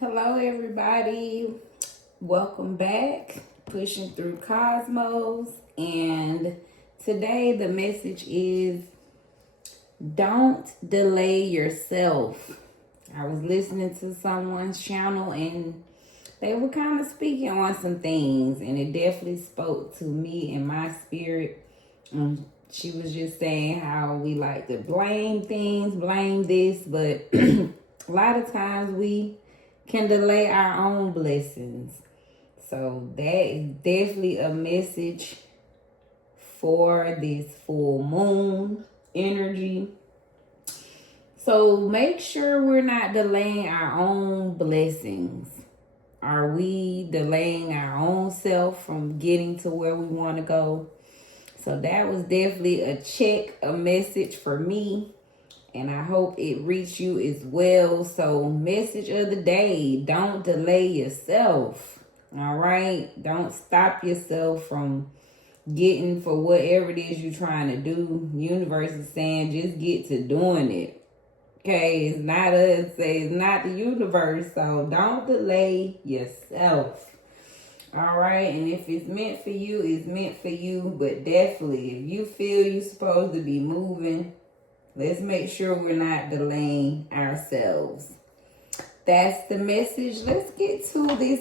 Hello, everybody. Welcome back. Pushing through Cosmos. And today, the message is don't delay yourself. I was listening to someone's channel and they were kind of speaking on some things, and it definitely spoke to me and my spirit. She was just saying how we like to blame things, blame this, but a lot of times we can delay our own blessings. So that is definitely a message for this full moon energy. So make sure we're not delaying our own blessings. Are we delaying our own self from getting to where we want to go? So that was definitely a message for me. And I hope it reached you as well. So message of the day, don't delay yourself. All right? Don't stop yourself from getting for whatever it is you're trying to do. Universe is saying just get to doing it. Okay, it's not us, it's not the universe. So don't delay yourself. All right, and if it's meant for you, it's meant for you. But definitely, if you feel you're supposed to be moving, let's make sure we're not delaying ourselves. That's the message. Let's get to this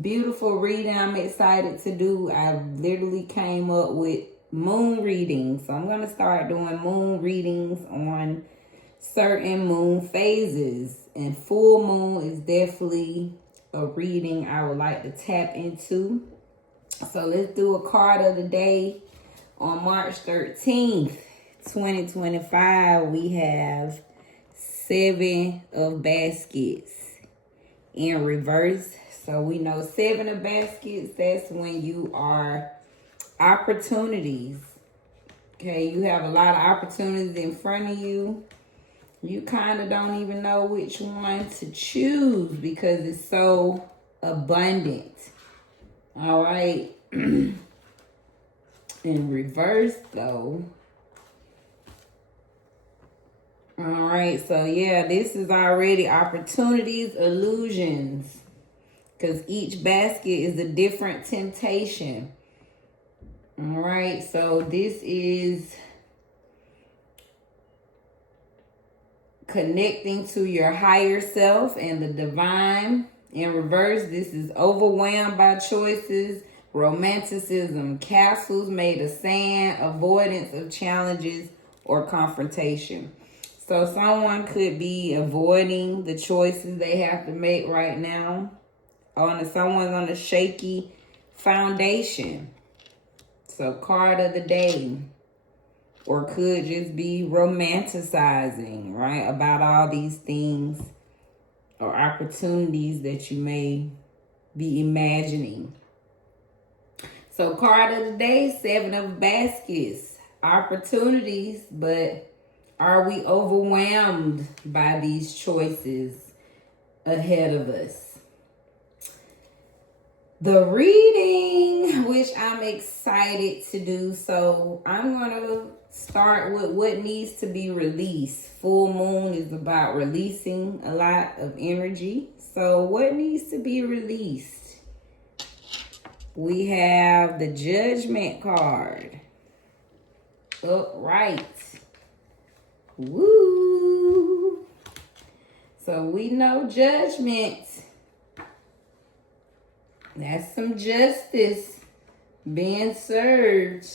beautiful reading I'm excited to do. I literally came up with moon readings. So I'm going to start doing moon readings on certain moon phases. And full moon is definitely a reading I would like to tap into. So let's do a card of the day on March 13th. 2025, we have 7 of baskets in reverse. So we know 7 of baskets, that's when you are opportunities. Okay, you have a lot of opportunities in front of you. You kind of don't even know which one to choose because it's so abundant. All right. In reverse, though. All right, so yeah, this is already opportunities, illusions, because each basket is a different temptation. All right, so this is connecting to your higher self and the divine. In reverse, this is overwhelmed by choices, romanticism, castles made of sand, avoidance of challenges or confrontation. So someone could be avoiding the choices they have to make right now. Someone's on a shaky foundation. So card of the day. Or could just be romanticizing, right? About all these things or opportunities that you may be imagining. So card of the day, 7 of baskets. Opportunities, but are we overwhelmed by these choices ahead of us? The reading, which I'm excited to do. So I'm going to start with what needs to be released. Full moon is about releasing a lot of energy. So what needs to be released? We have the Judgment card. Upright. Woo! So we know judgment. That's some justice being served.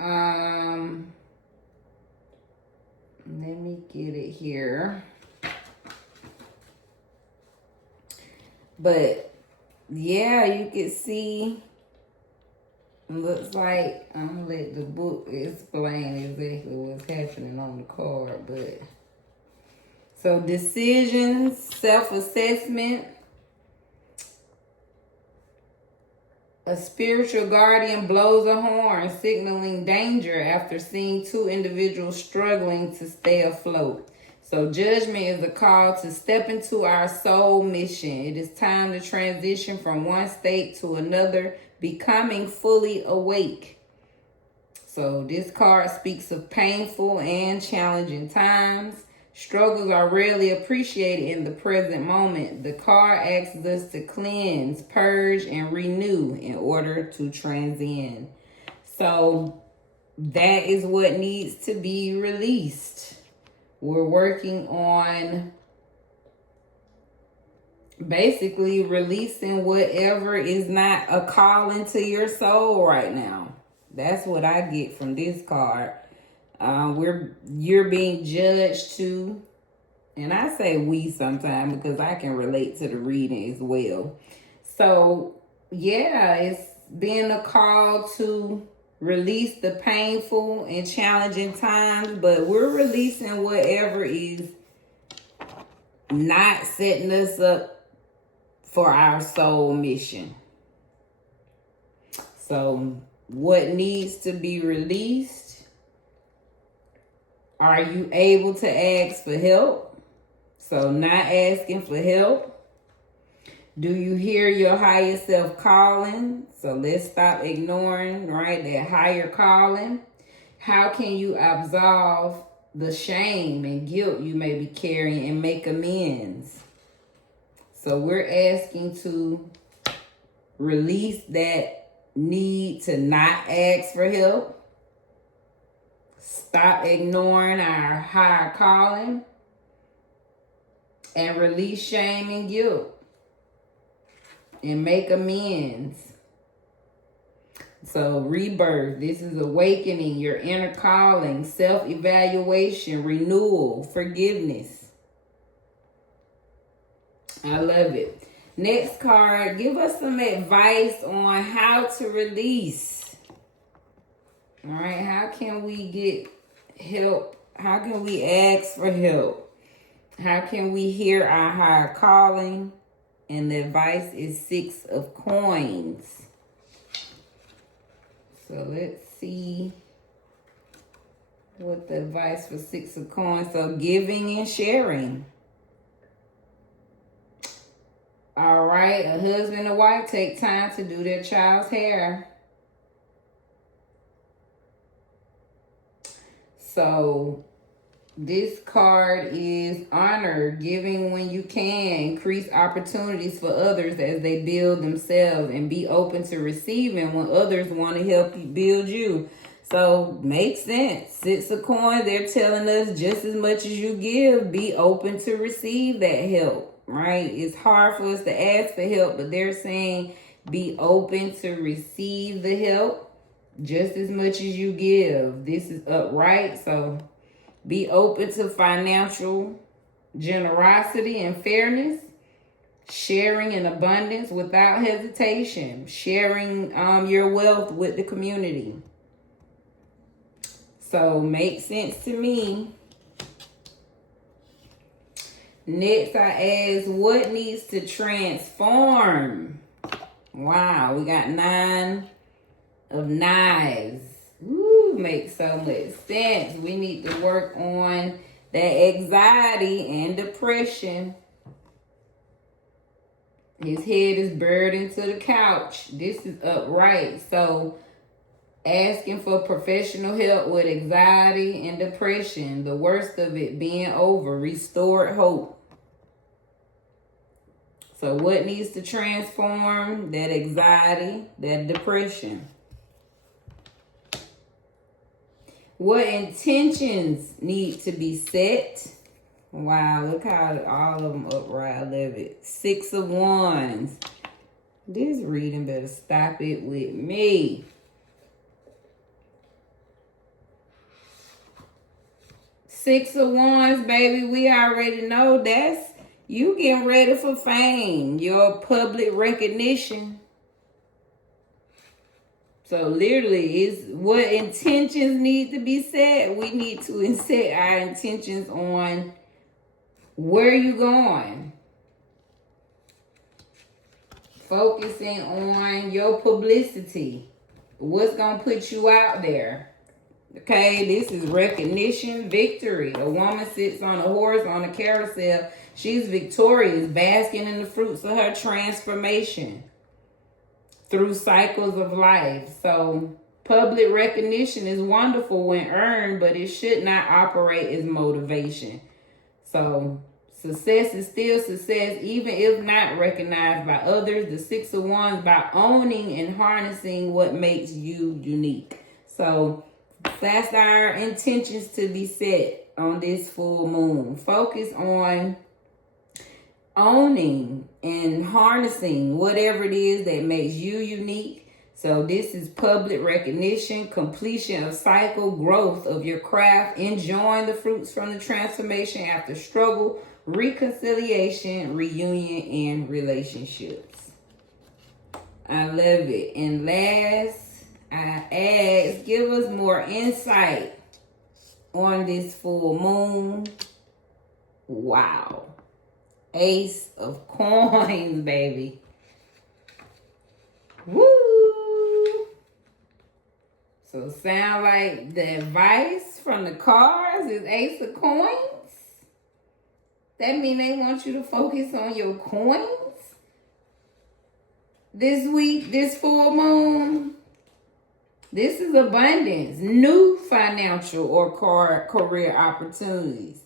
Let me get it here. But yeah, you can see. Looks like I'm gonna let the book explain exactly what's happening on the card, but so decisions, self-assessment, a spiritual guardian blows a horn, signaling danger after seeing 2 individuals struggling to stay afloat. So judgment is a call to step into our soul mission. It is time to transition from one state to another, becoming fully awake. So this card speaks of painful and challenging times, Struggles are rarely appreciated in the present moment. The card asks us to cleanse, purge, and renew in order to transcend. So that is what needs to be released. We're working on basically releasing whatever is not a calling to your soul right now. That's what I get from this card. You're being judged too, and I say we sometimes because I can relate to the reading as well. So yeah, it's being a call to release the painful and challenging times, but we're releasing whatever is not setting us up for our soul mission. So what needs to be released? Are you able to ask for help? So not asking for help. Do you hear your higher self calling? So let's stop ignoring, right, that higher calling. How can you absolve the shame and guilt you may be carrying and make amends? So we're asking to release that need to not ask for help. Stop ignoring our higher calling and release shame and guilt and make amends. So rebirth, this is awakening your inner calling, self-evaluation, renewal, forgiveness. I love it. Next card, give us some advice on how to release. All right, how can we get help? How can we ask for help? How can we hear our higher calling? And the advice is 6 of coins. So let's see what the advice for 6 of coins. So giving and sharing. All right, a husband and wife take time to do their child's hair. So this card is honor, giving when you can, increase opportunities for others as they build themselves, and be open to receiving when others want to help you build you. So makes sense. 6 of coins, they're telling us just as much as you give, be open to receive that help, right? It's hard for us to ask for help, but they're saying be open to receive the help just as much as you give. This is upright, so be open to financial generosity and fairness, sharing in abundance without hesitation, sharing your wealth with the community. So makes sense to me. Next, I ask, what needs to transform? Wow, we got 9 of knives. Ooh, makes so much sense. We need to work on that anxiety and depression. His head is burdened to the couch. This is upright. So asking for professional help with anxiety and depression. The worst of it being over. Restored hope. So what needs to transform? That anxiety, that depression. What intentions need to be set? Wow, look how all of them upright. I love it. 6 of Wands. This reading better stop it with me. Six of Wands, baby. We already know that's you getting ready for fame. Your public recognition. So literally, is what intentions need to be set. We need to set our intentions on where you going. Focusing on your publicity. What's going to put you out there. Okay, this is recognition, victory. A woman sits on a horse on a carousel. She's victorious, basking in the fruits of her transformation through cycles of life. So public recognition is wonderful when earned, but it should not operate as motivation. So success is still success, even if not recognized by others. The Six of Wands, by owning and harnessing what makes you unique. So that's our intentions to be set on this full moon. Focus on owning and harnessing whatever it is that makes you unique. So this is public recognition, completion of cycle, growth of your craft, enjoying the fruits from the transformation after struggle, reconciliation, reunion, and relationships. I love it. And last, I ask, give us more insight on this full moon. Wow. Ace of Coins, baby. Woo! So sound like the advice from the cards is Ace of Coins? That mean they want you to focus on your coins this week, this full moon. This is abundance, new financial or career opportunities.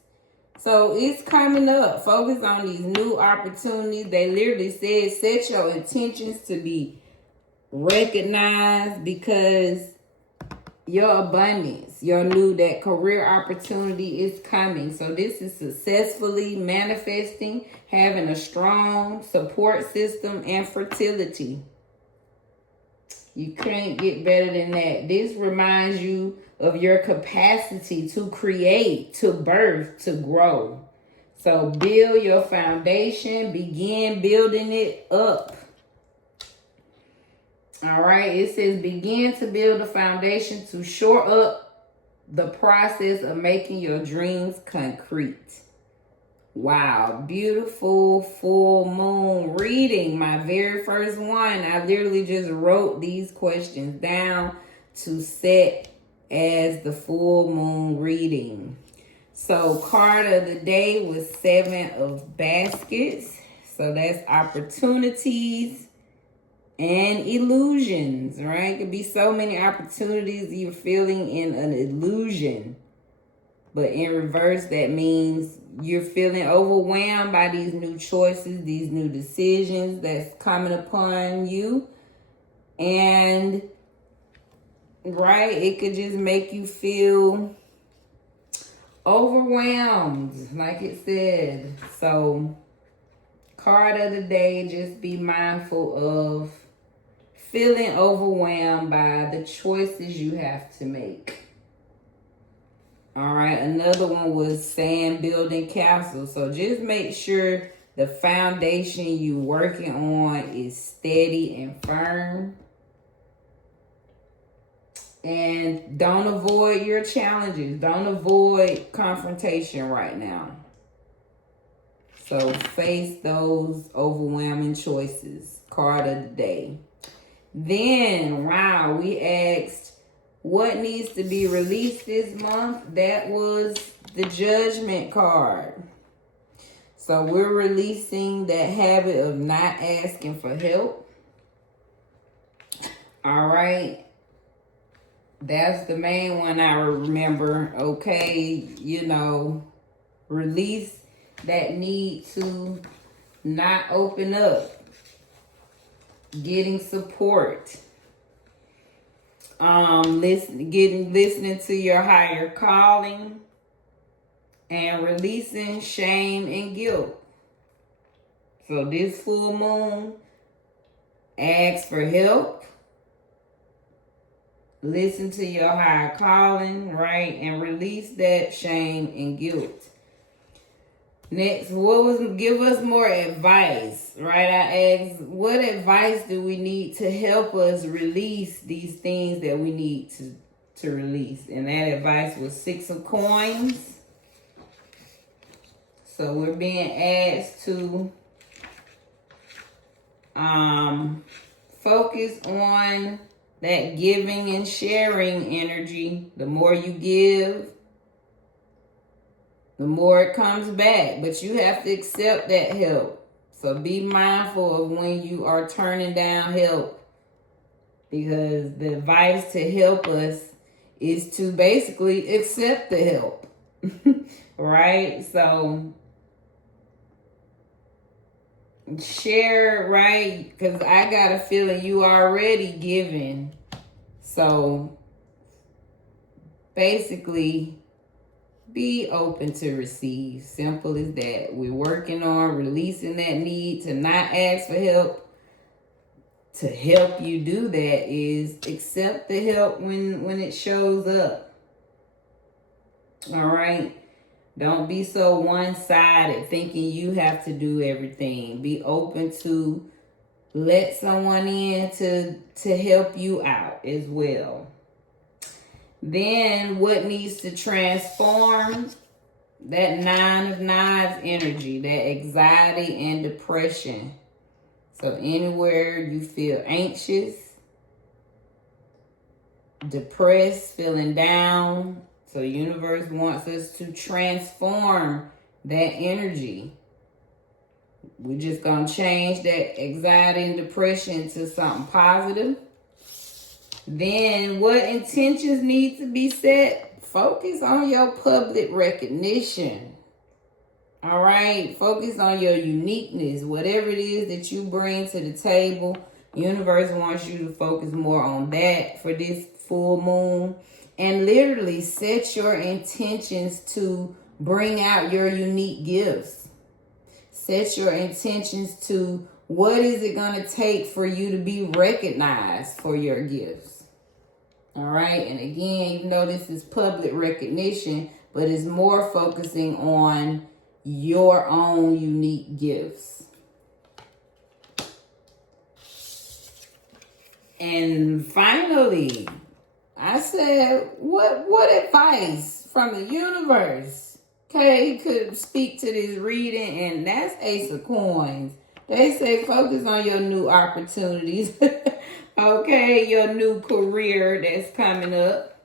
So it's coming up. Focus on these new opportunities. They literally said set your intentions to be recognized, because your abundance, your new, that career opportunity is coming. So this is successfully manifesting, having a strong support system, and fertility. You can't get better than that. This reminds you of your capacity to create, to birth, to grow. So build your foundation, begin building it up. All right, it says begin to build a foundation to shore up the process of making your dreams concrete. Wow, beautiful full moon reading. My very first one. I literally just wrote these questions down to set as the full moon reading. So card of the day was 7 of Baskets. So that's opportunities and illusions, right? It could be so many opportunities you're feeling in an illusion. But in reverse, that means you're feeling overwhelmed by these new choices, these new decisions that's coming upon you. And, right, it could just make you feel overwhelmed, like it said. So, card of the day, just be mindful of feeling overwhelmed by the choices you have to make. All right, another one was sand building castle. So just make sure the foundation you working on is steady and firm. And don't avoid your challenges. Don't avoid confrontation right now. So face those overwhelming choices. Card of the day. Then, wow, we asked, what needs to be released this month? That was the Judgment card. So we're releasing that habit of not asking for help. All right. That's the main one I remember. Okay, release that need to not open up. Getting support. Listening to your higher calling, and releasing shame and guilt. So this full moon, ask for help, listen to your higher calling, right, and release that shame and guilt. Next, give us more advice, right? I asked, what advice do we need to help us release these things that we need to release? And that advice was 6 of Coins. So we're being asked to focus on that giving and sharing energy. The more you give, the more it comes back. But you have to accept that help. So be mindful of when you are turning down help, because the advice to help us is to basically accept the help. right? So share, right? Because I got a feeling you already giving. So basically, be open to receive. Simple as that. We're working on releasing that need to not ask for help. To help you do that is accept the help when it shows up. All right? Don't be so one-sided thinking you have to do everything. Be open to let someone in to help you out as well. Then what needs to transform? That 9 of Knives energy, that anxiety and depression. So anywhere you feel anxious, depressed, feeling down, so the universe wants us to transform that energy. We're just going to change that anxiety and depression to something positive. Then what intentions need to be set? Focus on your public recognition. All right, focus on your uniqueness. Whatever it is that you bring to the table, the universe wants you to focus more on that for this full moon. And literally set your intentions to bring out your unique gifts. Set your intentions to what is it going to take for you to be recognized for your gifts. All right, and again, even though this is public recognition, but it's more focusing on your own unique gifts. And finally, I said, what advice from the universe, okay, could speak to this reading? And that's Ace of Coins. They say focus on your new opportunities, okay, your new career that's coming up,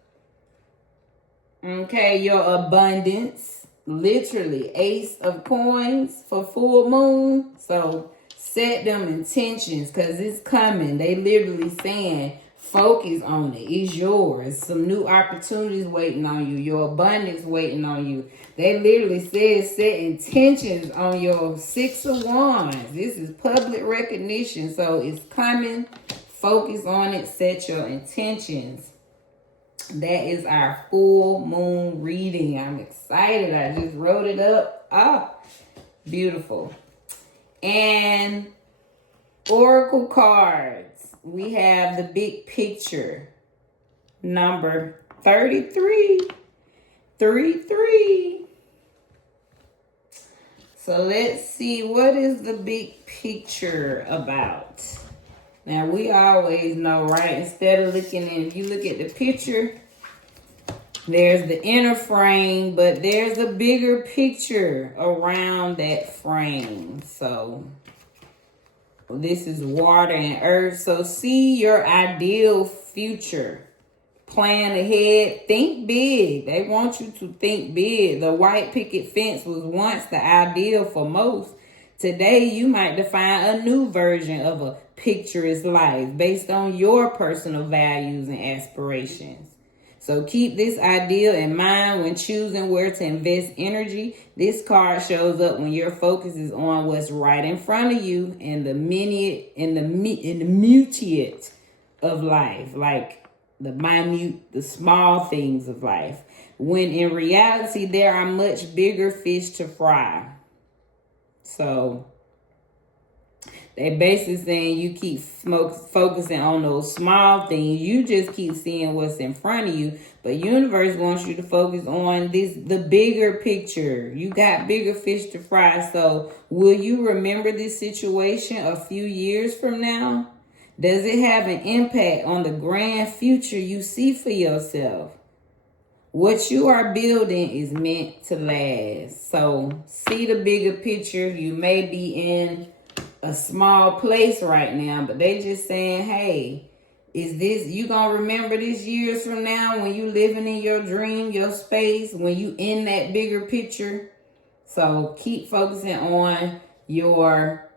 okay, your abundance. Literally, Ace of Coins for full moon. So set them intentions because it's coming. They literally saying focus on it. It's yours. Some new opportunities waiting on you. Your abundance waiting on you. They literally said set intentions on your 6 of Wands. This is public recognition. So it's coming. Focus on it. Set your intentions. That is our full moon reading. I'm excited. I just wrote it up. Ah, beautiful. And oracle cards. We have the big picture. Number 33. 33. So let's see, what is the big picture about? Now, we always know, right? Instead of looking in, if you look at the picture, there's the inner frame, but there's a bigger picture around that frame. So, this is water and earth. So, see your ideal future. Plan ahead. Think big. They want you to think big. The white picket fence was once the ideal for most. Today, you might define a new version of a picturesque life based on your personal values and aspirations. So keep this ideal in mind when choosing where to invest energy. This card shows up when your focus is on what's right in front of you in the minutiae of life, like the minute, the small things of life. When in reality, there are much bigger fish to fry. So they basically saying you keep focusing on those small things. You just keep seeing what's in front of you. But universe wants you to focus on the bigger picture. You got bigger fish to fry. So will you remember this situation a few years from now? Does it have an impact on the grand future you see for yourself? What you are building is meant to last. So see the bigger picture. You may be in a small place right now, but they just saying, hey, is this, you gonna remember this years from now when you living in your dream, your space, when you in that bigger picture? So keep focusing on your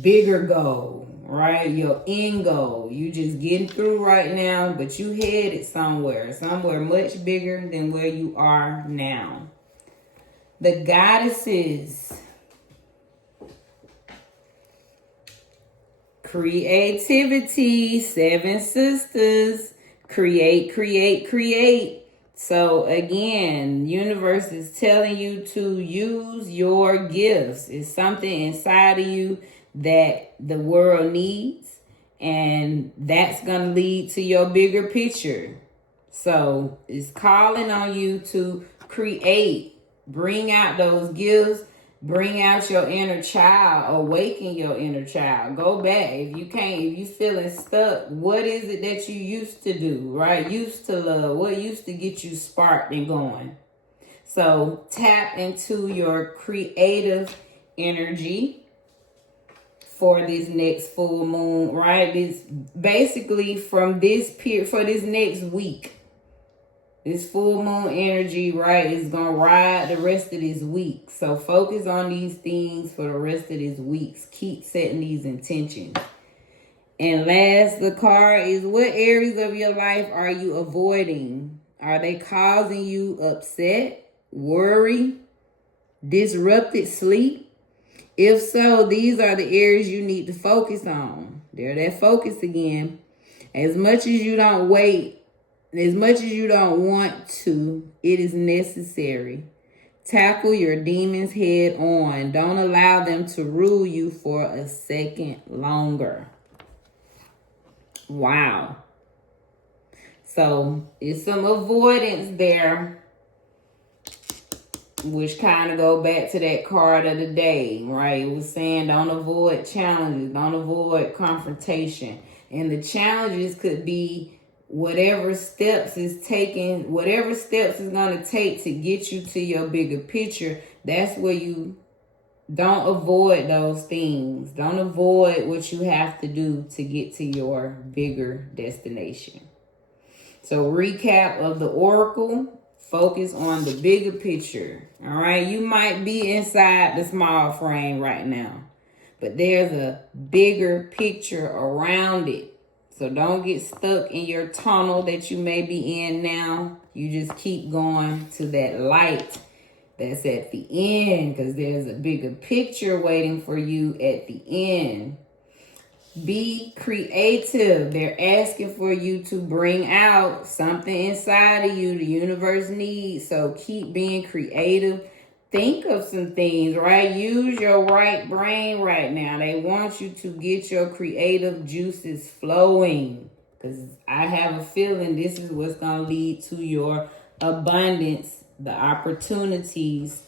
bigger goal, right? Your end goal. You just getting through right now, but you headed somewhere much bigger than where you are now. The goddesses. Creativity, 7 sisters. Create, create, create. So again, universe is telling you to use your gifts. It's something inside of you that the world needs, and that's going to lead to your bigger picture. So it's calling on you to create, bring out those gifts, bring out your inner child, awaken your inner child. Go back. If you can't, if you feeling stuck, what is it that you used to do, right? Used to love, what used to get you sparked and going? So tap into your creative energy for this next full moon, right? This basically from this period, for this next week. This full moon energy, right, is going to ride the rest of this week. So focus on these things for the rest of this week. Keep setting these intentions. And last, the card is, what areas of your life are you avoiding? Are they causing you upset, worry, disrupted sleep? If so, these are the areas you need to focus on. There, that focus again. As much as you don't want to, it is necessary. Tackle your demons head on. Don't allow them to rule you for a second longer. Wow. So it's some avoidance there, which kind of go back to that card of the day, right? It was saying don't avoid challenges, don't avoid confrontation. And the challenges could be whatever steps is going to take to get you to your bigger picture. That's where you don't avoid those things. Don't avoid what you have to do to get to your bigger destination. So recap of the oracle, focus on the bigger picture. All right, you might be inside the small frame right now, but there's a bigger picture around it. So don't get stuck in your tunnel that you may be in now. You just keep going to that light that's at the end, because there's a bigger picture waiting for you at the end. Be creative. They're asking for you to bring out something inside of you the universe needs. So keep being creative. Think of some things, right? Use your right brain right now. They want you to get your creative juices flowing, because I have a feeling this is what's going to lead to your abundance, the opportunities,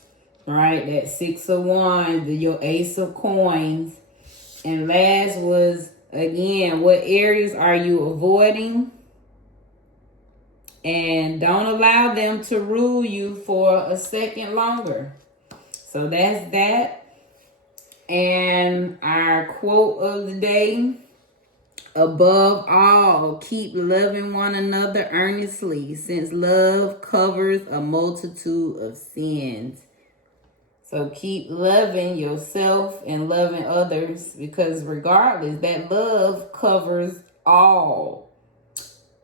right? That 6 of Wands, your Ace of Coins. And last was, again, what areas are you avoiding? And don't allow them to rule you for a second longer. So that's that. And our quote of the day, above all, keep loving one another earnestly, since love covers a multitude of sins. So keep loving yourself and loving others, because regardless, that love covers all.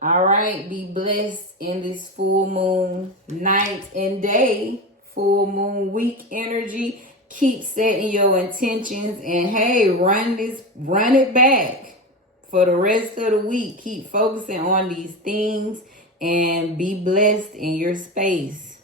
All right, be blessed in this full moon night and day, full moon week energy. Keep setting your intentions, and hey, run it back for the rest of the week. Keep focusing on these things and be blessed in your space.